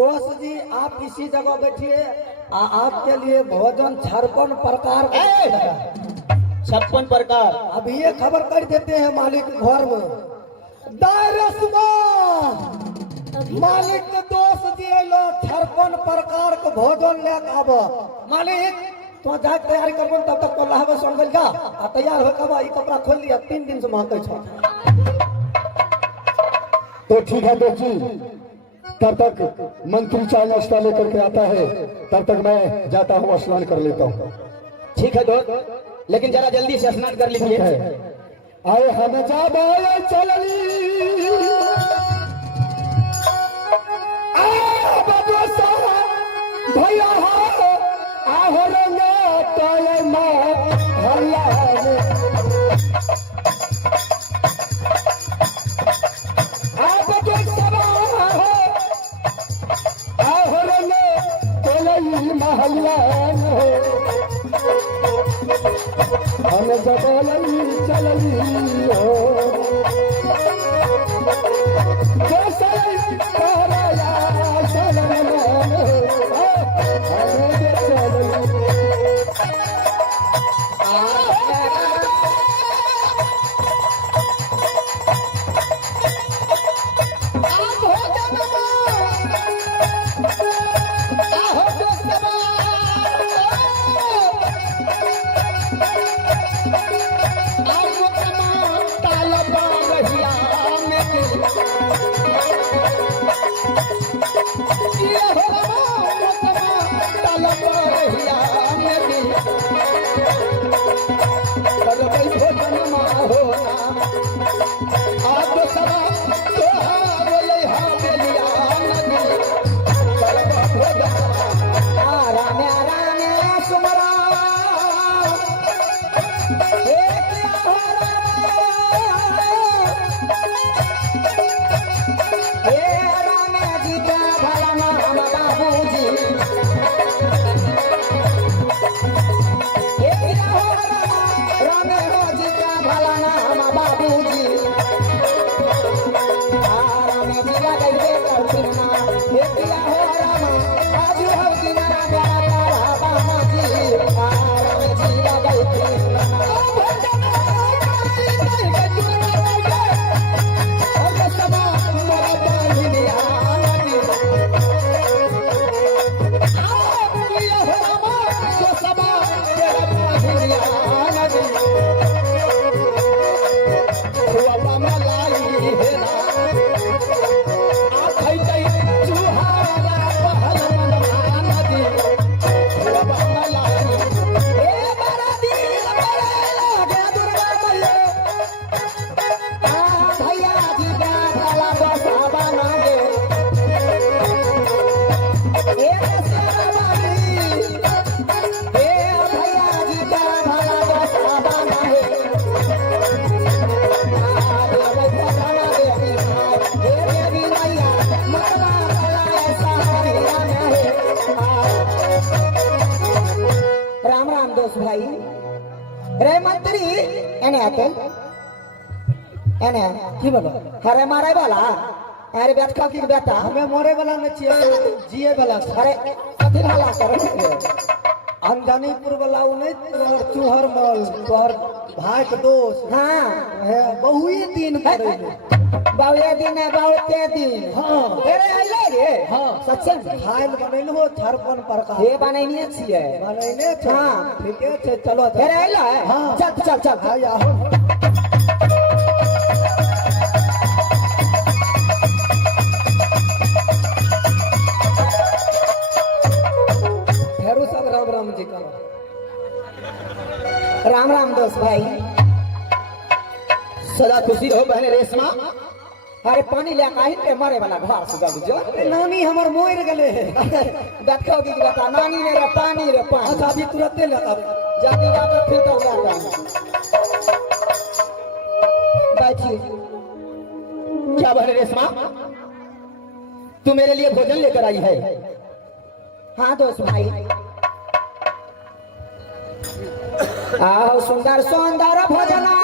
दोस्त जी आप इसी जगह बैठिए। आपके लिए भोजन 56 प्रकार का है। 56 प्रकार। अब ये खबर कर देते हैं मालिक घर में। दायरसमा मालिक के दोस्त जी अलो 56 प्रकार के भोजन लेके आब। मालिक तो जा तैयारी करबो तब तक तो लहबे संगल जा आ तैयार हो कबा ई कपड़ा खोल लिया 3 दिन से महकै छ। तो ठीक है देखी, तब तक मंत्री चाय नाश्ता लेकर के आता है, तब तक मैं जाता हूँ स्नान कर लेता हूँ। ठीक है दोस्त, लेकिन जरा जल्दी से स्नान कर लीजिए। आए हम जा बाय चलली भैया आहो रंगा ताले मां हल्ला आप के सवा हो आहो रंगा ताले महल्ला हो हम जबलई चलली हो कैसे कराया सलन भाई रे मंत्री एने आते एने की बोलो अरे मारे वाला अरे बैठका की बेटा हमें मोरे वाला न चाहिए जिए वाला। अरे कथी वाला करे अंजनीपुर वाला उ नहीं तोहर चूहर मल तोहर भाई के दोस्त हां है बहुए दिन करे बहुए दिन है बहुते दिन। हां अरे आइले रे हां सच्चे खाइल बनैल हो 56 प्रकार ये बनैने छियै बनैने छ। हां ठीके छै चलो अरे आइले हां चल चल चल हां आओ फेरू सब राम राम जी का राम राम दोस्त भाई। सदा खुशी रहो बहने रेशमा। अरे पानी ले आई के मारे वाला घर से गल जो नानी हमर मोर गेले देखो की बेटा नानी ने रे पानी। अच्छा अभी तुरंत ले आ जाके जाकर फिर तो लगा बैठिए। क्या बहने रेशमा, तू मेरे लिए भोजन लेकर आई है? हाँ दोस्त भाई। आओ सुंदर सुंदर भोजना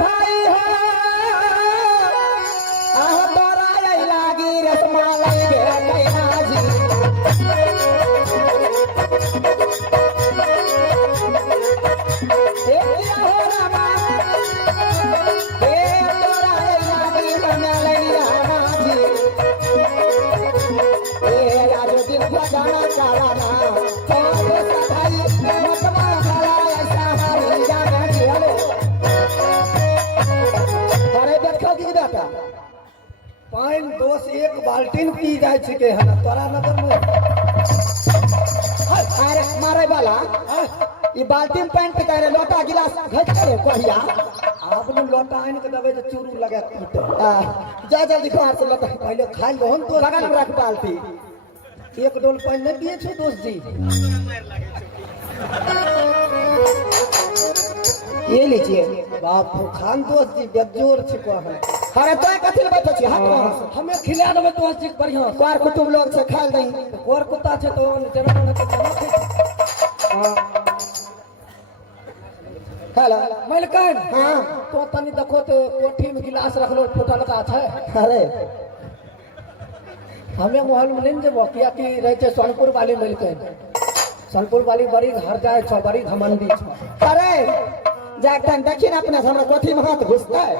भाई हो। आओ तोरा लागी रसमा दोस्त एक बाल्टीन पी जाए छिके है ना तोरा नजर में। अरे मारे वाला ये बाल्टी में पैंट करे लोटा गिलास घट करे कहिया आप लोग लौटा आइन के दबे तो चूरू लगा पीते जा जल्दी बाहर से लोटा पहले खाई लो हम तो लगा में रख बाल्टी एक डोल पानी नहीं पिए छो दोस्त जी। ये लीजिए। बाप खान दोस्त जी बेजोर छिको है। अरे तो कथी बैठे छी हाथ वहां से हमें खिला देबे दोस्त जी बढ़िया द्वार कुटुंब लोग से खाल दई कोर कुत्ता छे तो जना न के जना हेलो मलकन हां तो तनी देखो तो कोठी में गिलास रखलो फुटल का छै। अरे हमें मोहल में नहीं जेबो किया कि रहे छे सोनपुर वाली मलकन सोनपुर वाली बड़ी घर जाए छ बड़ी घमंडी छ। अरे जाके देखी ना अपने हमरा कोठी में हाथ घुसता है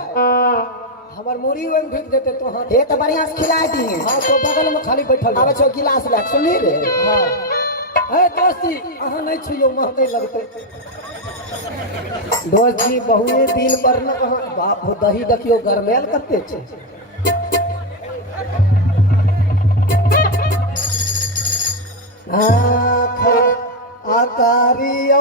हमर मुरी ओम ढक देते तो हां ये तो बढ़िया से खिला दिए हां तो बगल में खाली बैठल अब छो गिलास ले सुनी रे हां ए दोस्त जी अहां नहीं छियो महके लगते दोस्त जी बहुए दिन पर न बाप हो दही देखियो गरमेल करते छे। आकारी औ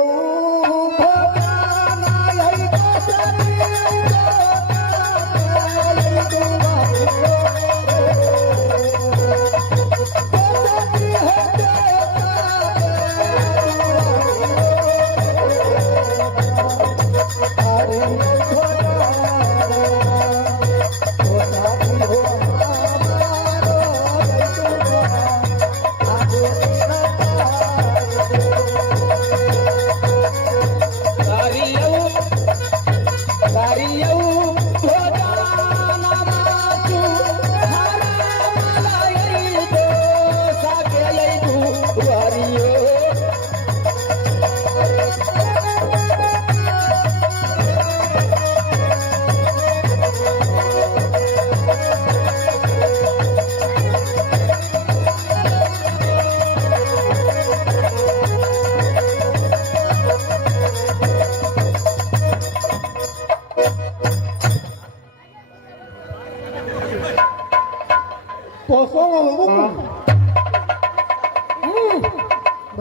भगवाना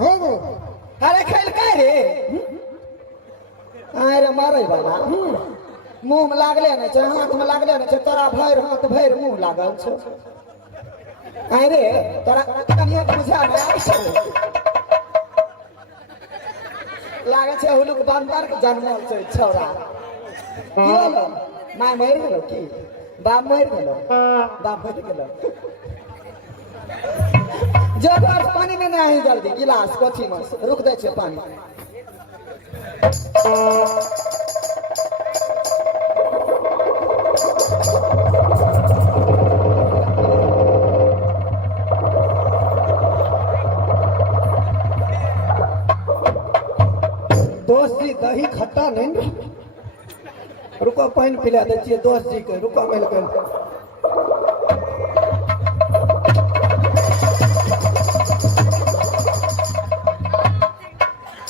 यही अरे खेल का रे अरे मारे वाला मुंह में लागले न छै हाथ में लागले न छै तोरा भैर हाथ भैर मुंह लागल छै। अरे तोरा कनिया बुझा में आइ छै लागे छै हुलुक बंदर के जन्मल छै छौरा की होलो माय मर गेलो की बाप मर गेलो बाप मर गेलो जबर पानी में नहीं जल्दी गिलास कोठी में रुक दे छै पानी दोस्त जी दही खट्टा नहीं ना रुको पानी पिला दे छिए दोस्त जी के रुको मिलकर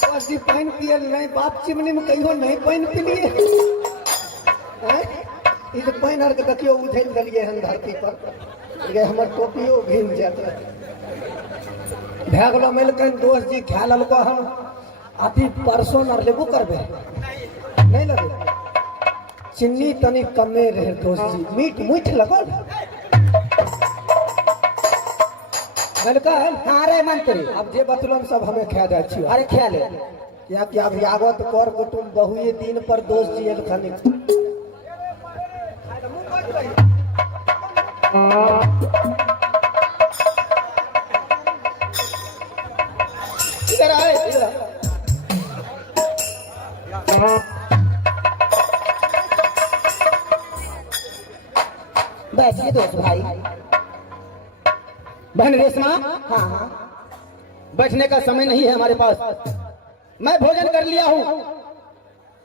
दोस्त जी पानी पिए नहीं बाप चिमनी में कहियो नहीं पानी पिलिए ई तो पानी हर के देखियो उझल दलिए हन धरती पर ये हमर टोपियो भीग जात भए गेलो मिलकर दोस्त जी खा ललको हम अभी परसों न लेबू करबे नहीं लगे चिन्नी तनी कमे रहे दोस्त जी मीठ मीठ लगल गलकल अरे मंत्री अब जे बतलम सब हमें खा जाए छी अरे खा ले क्या कि अब यागत कर कुटुम बहुए दिन पर दोस्त जी एल खाने इधर आए इधर बैठिए दोस्त भाई बहन रेशमा हाँ हाँ बैठने का समय नहीं है हमारे पास। मैं भोजन कर लिया हूँ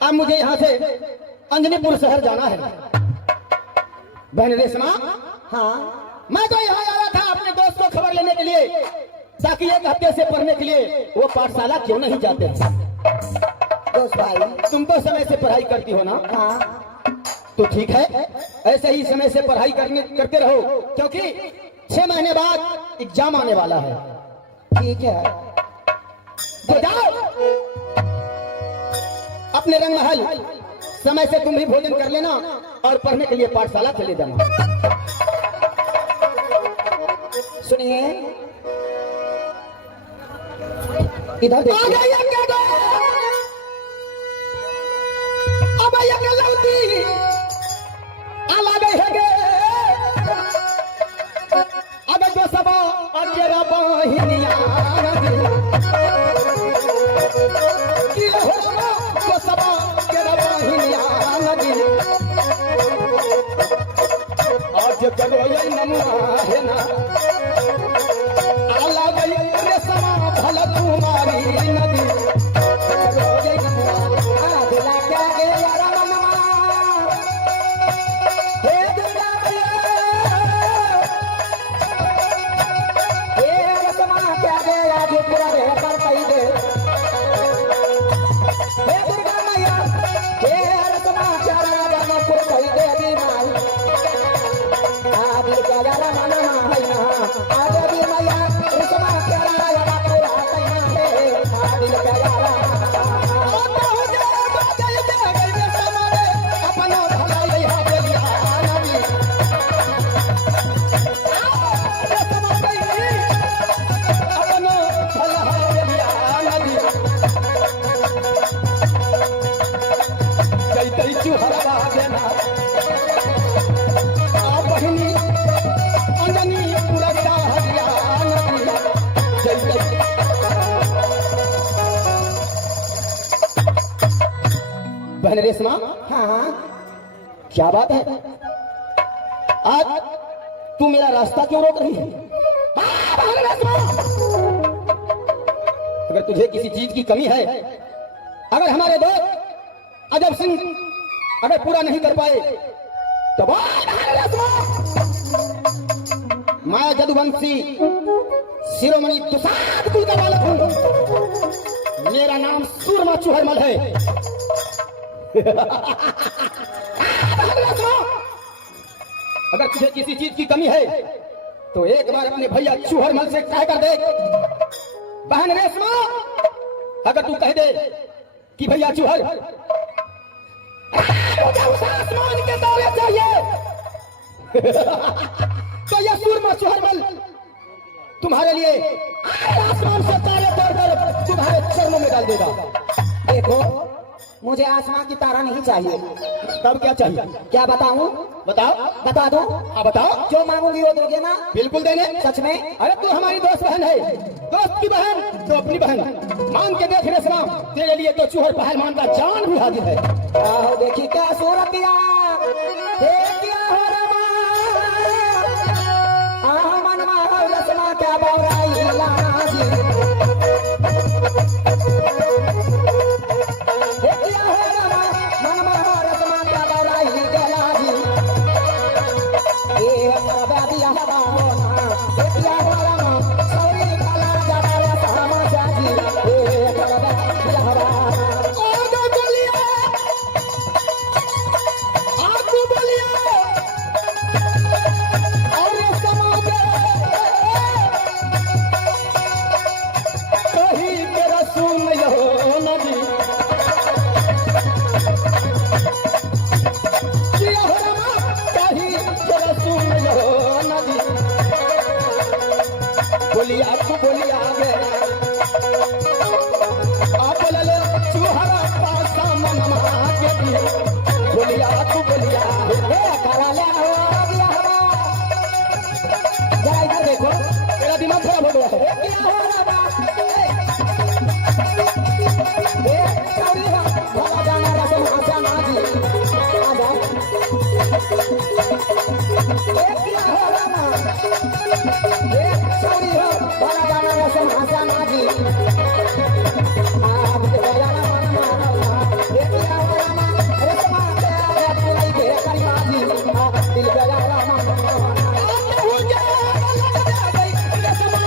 अब मुझे यहाँ से अंजनीपुर शहर जाना है। बहन रेशमा हाँ मैं तो यहाँ आ रहा था अपने दोस्त को खबर लेने के लिए ताकि एक हफ्ते से पढ़ने के लिए वो पाठशाला क्यों नहीं जाते। दोस्त भाई तुम तो समय से पढ़ाई करती हो ना। हाँ तो ठीक है, ऐसे ही समय से पढ़ाई करते रहो, क्योंकि 6 महीने बाद एग्जाम आने वाला है। ठीक है। तो जाओ अपने रंग महल, समय से तुम भी भोजन कर लेना और पढ़ने के लिए पाठशाला चले जाना। सुनिए, इधर देखिए। अब लौटी आला गई है गे, अब जो सब तेरा बहिनिया की हो जो सब तेरा बहिनिया नदी आज करो ये नमुआ है ना आला गई रे समा भल तुम्हारी नदी करो ये नमुआ दिला क्या गे यारा मनवा, हे दुर्गा मैया, हे रसमा क्या गे आज पूरा रे पर कही दे, हे दुर्गा मैया, हे रसमा क्या राजा ने पूरा कही दे दी माई, आदि क्या यारा मनवा है ना, आदि मैया रसमा क्या राजा पूरा कही दे, आदि क्या यारा बहन रेशमा, हाँ क्या बात है, आज तू मेरा रास्ता क्यों रोक रही है? बहन रेशमा, अगर तुझे किसी चीज की कमी है, अगर हमारे दोस्त अजब सिंह अगर पूरा नहीं कर पाए तो बोल बहन रेशमा। मैं जदुवंशी शिरोमणि तुषार कुल का बालक हूं, मेरा नाम सूरमा चूहरमल है। अगर तुझे किसी चीज की कमी है तो एक बार अपने भैया चूहरमल से कह कर दे। बहन रेशमा, अगर तू कह दे कि भैया चूहर मुझे उस आसमान के तारे चाहिए तो यह सूरमा चूहरमल तुम्हारे लिए आसमान से तारे तोड़कर तुम्हारे चरणों में डाल देगा। देखो, मुझे आसमान की तारा नहीं चाहिए। तब क्या चाहिए? क्या बताऊं? बताओ। बता दो। हाँ बताओ। जो मांगूंगी वो दोगे ना? बिल्कुल देंगे। सच में? अरे तू हमारी दोस्त बहन है, दोस्त की बहन तो अपनी बहन, मांग के देख रेशमा, तेरे लिए तो चूहर पहलवान का जान भी हाजिर है। आओ देखी क्या सूरत दिया, क्या हो रमा, मनवा हो रसमा क्या बौराई लाजी, क्या हो रमा, मनवा हो रसमा क्या बौराई लाजी, ये हमारा दिया हवा होना, क्या हो रमा, सौरी काला जबारा सामा जाजी, ये हमारा दिया हवा। बोलिया तू बोलिया गे आप ले चूहरा पासा मनमा के दिए, बोलिया तू बोलिया ए करा ले हो दिया हवा, जरा इधर देखो, तेरा दिमाग खराब हो गया है। क्या हो रहा ए सौरी हो भला जाना रसम आजाना जी आजा, ए क्या हो रहा ए सौरी हो भला जाना रसम आजाना जी, आप के जाना मन माना, ए क्या हो रहा रसम आजा पूरा दे करिया जी, दिल का जाना मन हो जा लग जा गई रेशमा,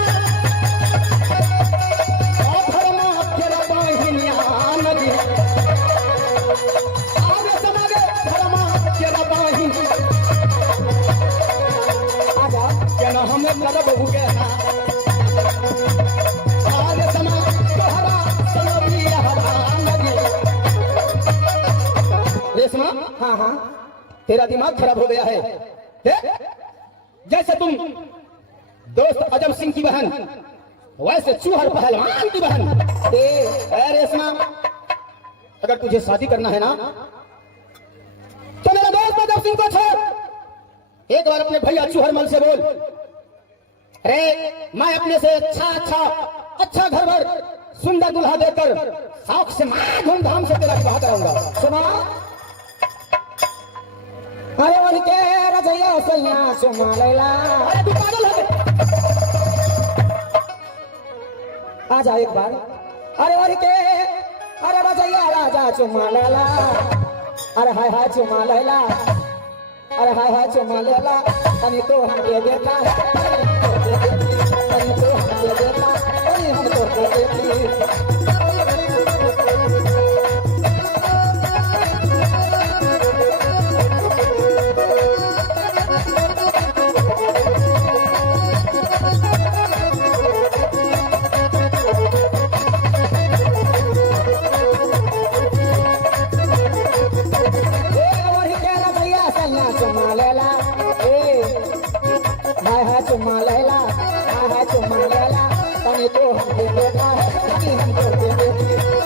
ओ भरमा तेरा बहिनिया नदी, आगे समागे भरमा तेरा में कर बहू के आज समा तोहरा सनोरी हवा नदी। रेशमा, हाँ हाँ तेरा दिमाग खराब हो गया है। जैसे तुम दोस्त अजम सिंह की बहन, वैसे चूहर पहलवान की बहन। रेशमा, अगर तुझे शादी करना है ना तो मेरा दोस्त अजम सिंह को छोड़, एक बार अपने भैया चूहरमल से बोल, अरे मैं अपने से अच्छा घर भर सुंदर दुल्हा देकर शौक से मैं धूमधाम से तेरा विवाह कराऊंगा। सुना, अरे उनके रजैया सैया सुमा लैला। अरे तू पागल हो गया? आ जा एक बार। अरे उनके अरे रजैया राजा चुमा लैला। अरे हाय हाय चुमा लैला। अरे हाय हाय चुमा लैला। तनी तो हमके देखा, तनी तो हमके देखा, तनी हमको देखी। चुम्मा लैला, हाय चुम्मा लैला, तनी तो हमके देखा है, तनी हमको देखी,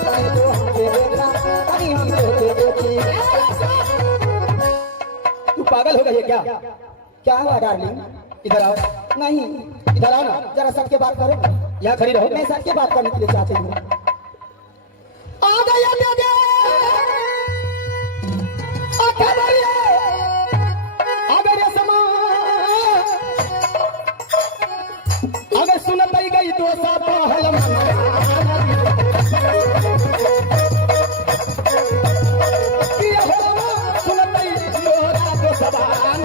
तनी तो हमके देखा, तनी हमको देखी। तू पागल हो गई है क्या? क्या हुआ डार्लिंग? इधर आओ। नहीं, इधर आओ ना, जरा सबके बात करो। यहाँ खड़ी रहो। मैं सबके बात करने के लिए चाहती हूँ। आ गया बेटे, अगर सुनत ही गई तो सा पहल सुनत ही दोहरा तो सबान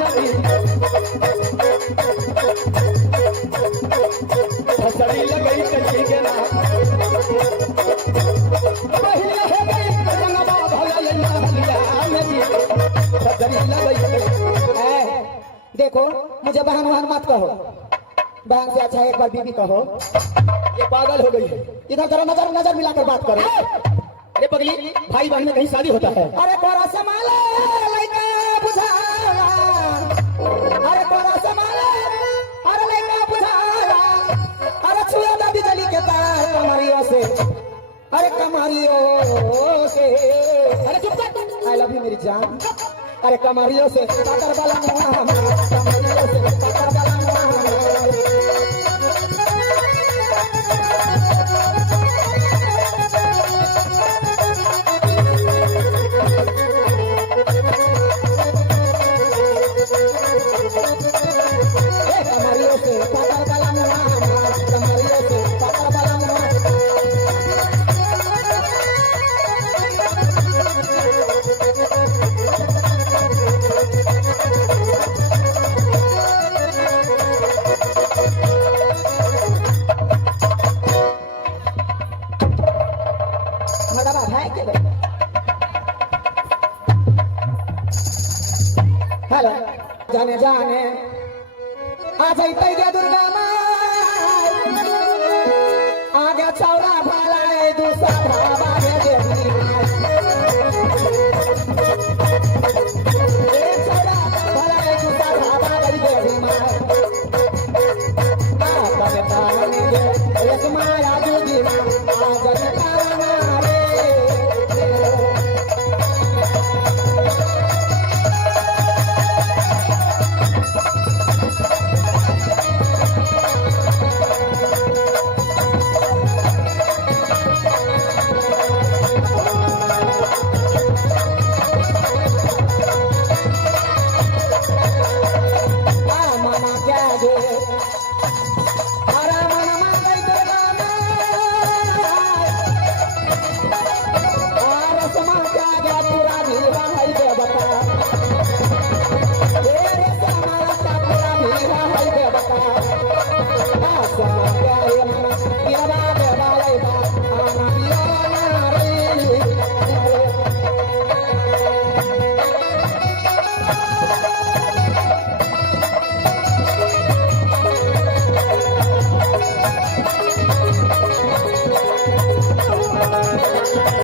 फसड़ी लगई कच्ची के ना पहले हो गई रंगबा भला महलिया नदी फसड़ी लगई। देखो, मुझे बहन मत कहो, बहन से अच्छा एक बार बीबी कहो। ये पागल हो गई है। इधर जरा नजर मिलाकर बात करो। अरे पगली, भाई बहन में कहीं शादी होता है? अरे कोरा संभाले लइका बुझाला, अरे कोरा संभाले, अरे लइका बुझाला, अरे छुआ दा बिजली के तार कमरियों से, अरे कमरियों से। अरे चुप कर, आई लव यू मेरी जान। अरे कमरियों से काकर वाला मुआ, कमरियों से काकर वाला मुआ। कमरियों से काकर वाला मुआ, कमरियों से काकर वाला मुआ। हेलो, जाने जाने आ जाइए गे दुर्गा माई, आगे चौड़ा भाला है दूसरा भावा गे देवी माई, चौड़ा भाला है दूसरा भावा गे देवी माई। आ कविता में गे यस माया